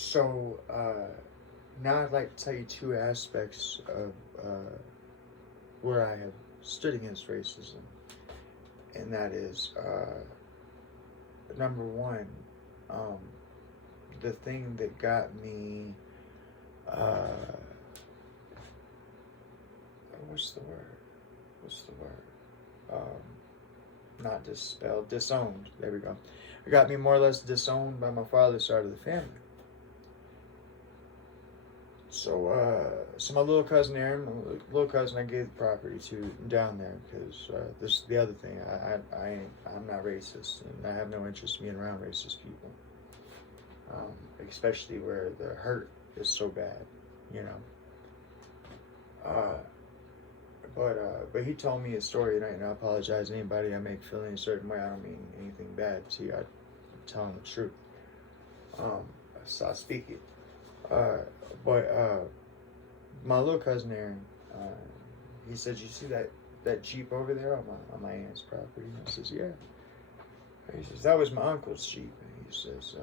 So now I'd like to tell you two aspects of where I have stood against racism, and that is number one, um, the thing that got me. Uh, what's the word? What's the word? Not dispelled, disowned. There we go. It got me more or less disowned by my father's side of the family. So my little cousin Aaron, my little cousin, I gave the property to down there because this is the other thing. I'm not racist, and I have no interest in being around racist people, especially where the hurt is so bad, you know. But he told me a story, and I apologize to anybody I make feel any certain way. I don't mean anything bad to you. I'm telling the truth. So I speak it. My little cousin Aaron, he said, "You see that Jeep over there on my aunt's property?" And I says, "Yeah." He says, "That was my uncle's Jeep." And he says,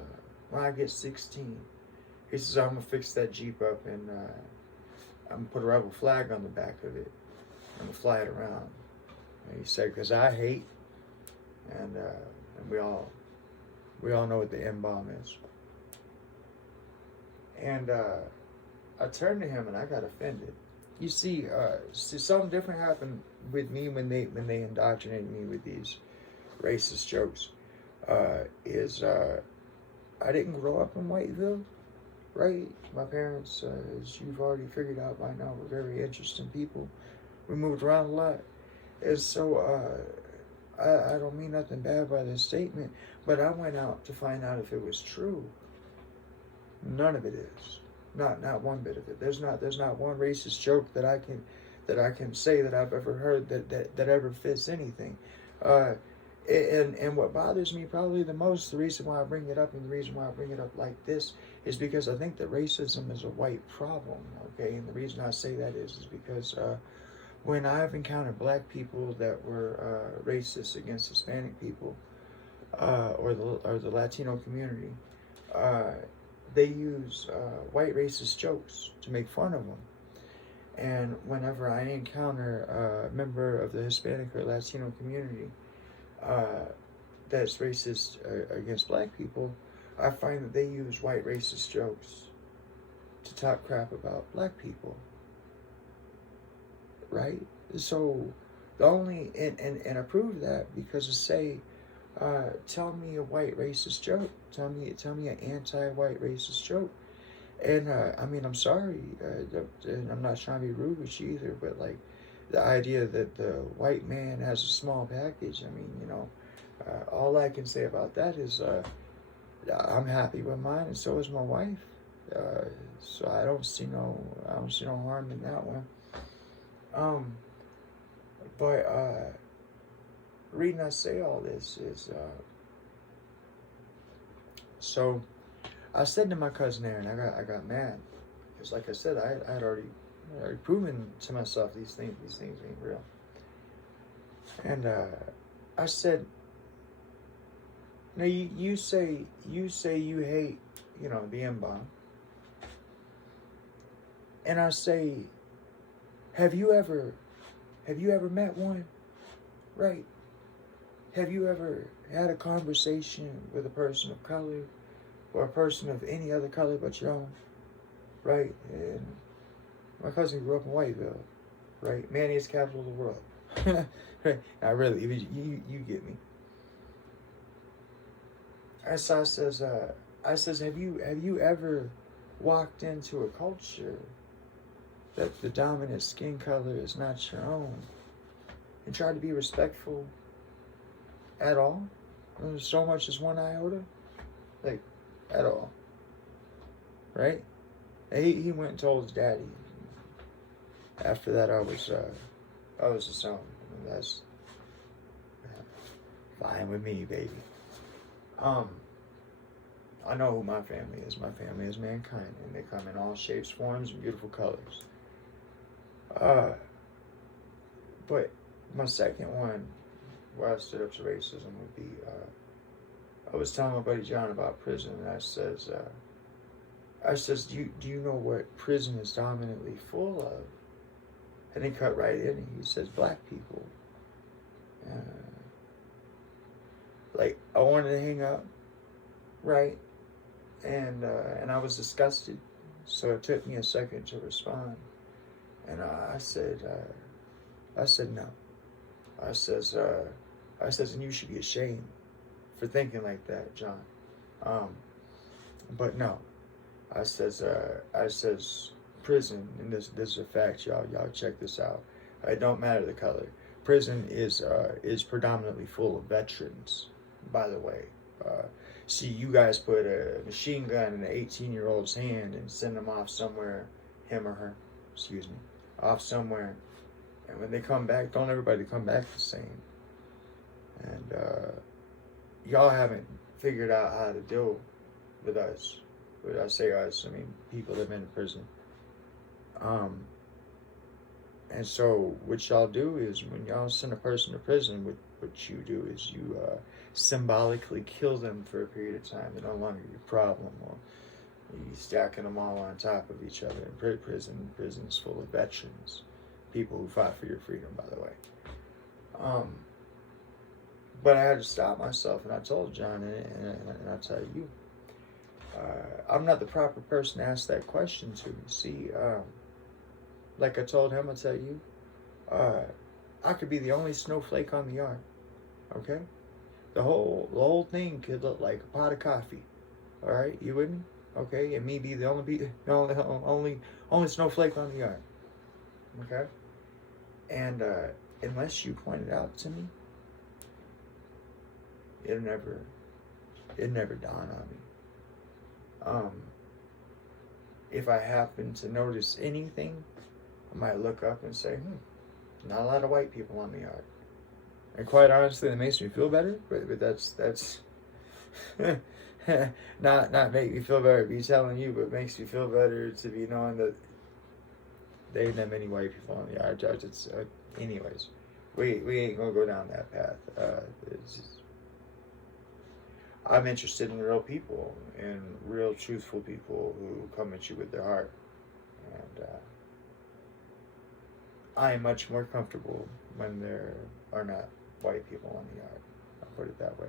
"When I get 16, he says, I'm gonna fix that Jeep up, and I'm gonna put a rebel flag on the back of it. I'm gonna fly it around." And he said, "Because I hate," and we all know what the M-bomb is. And I turned to him and I got offended. You see, something different happened with me when they indoctrinated me with these racist jokes. I didn't grow up in Whiteville, right? My parents, as you've already figured out by now, were very interesting people. We moved around a lot, and so I don't mean nothing bad by this statement, but I went out to find out if it was true. None of it is. Not one bit of it. There's not one racist joke that I can say that I've ever heard that ever fits anything. And what bothers me probably the most, the reason why I bring it up and the reason why I bring it up like this is because I think that racism is a white problem. Okay, and the reason I say that is because when I've encountered black people that were racist against Hispanic people or the Latino community. They use white racist jokes to make fun of them. And whenever I encounter a member of the Hispanic or Latino community that's racist against black people, I find that they use white racist jokes to talk crap about black people. Right? So the only, and I prove that because to say, tell me a white racist joke. Tell me an anti-white racist joke. And I mean, I'm sorry, and I'm not trying to be rude with you either, but like the idea that the white man has a small package. I mean, you know, all I can say about that is I'm happy with mine, and so is my wife. So I don't see no harm in that one. But the reason I say all this is, so I said to my cousin Aaron, I got mad because, like I said, I had already proven to myself these things ain't real. And I said, now you say you hate, you know, the M-bomb, and I say, have you ever met one, right? Have you ever had a conversation with a person of color or a person of any other color but your own, right? And my cousin grew up in Whiteville, right? Mayonnaise capital of the world. Right? Now, really, you get me. And so I says, have you ever walked into a culture that the dominant skin color is not your own and tried to be respectful at all? So much as one iota? Like, at all. Right? And he went and told his daddy. After that, I was disowned. And that's fine with me, baby. I know who my family is. My family is mankind, and they come in all shapes, forms, and beautiful colors. But my second one, where I stood up to racism, would be, I was telling my buddy John about prison, and I says, I says, do you know what prison is dominantly full of? And he cut right in. He says, black people. Like, I wanted to hang up, right? And I was disgusted. So it took me a second to respond. And I said no. I says, and you should be ashamed for thinking like that, John. But no. I says, prison, and this is a fact, y'all check this out. It don't matter the color. Prison is predominantly full of veterans, by the way. See, you guys put a machine gun in an 18-year-old's hand and send them off somewhere, him or her, excuse me, off somewhere. And when they come back, don't everybody come back the same. And y'all haven't figured out how to deal with us. When I say us, I mean people that have been in prison. And so what y'all do is when y'all send a person to prison, what you do is you symbolically kill them for a period of time. They're no longer your problem, or you stacking them all on top of each other. In prison's full of veterans, people who fought for your freedom, by the way. But I had to stop myself, and I told John, and I tell you, I'm not the proper person to ask that question to. See, like I told him, I tell you, I could be the only snowflake on the yard. Okay, the whole thing could look like a pot of coffee. All right, you with me? Okay, and me be the only snowflake on the yard. Okay, and unless you point it out to me, it never dawned on me. If I happen to notice anything, I might look up and say, not a lot of white people on the yard. And quite honestly, that makes me feel better, but that's not make me feel better to be telling you, but makes me feel better to be knowing that there ain't that many white people on the yard. It's, anyways, we ain't gonna go down that path. I'm interested in real people, and real truthful people who come at you with their heart. And I am much more comfortable when there are not white people on the yard. I'll put it that way.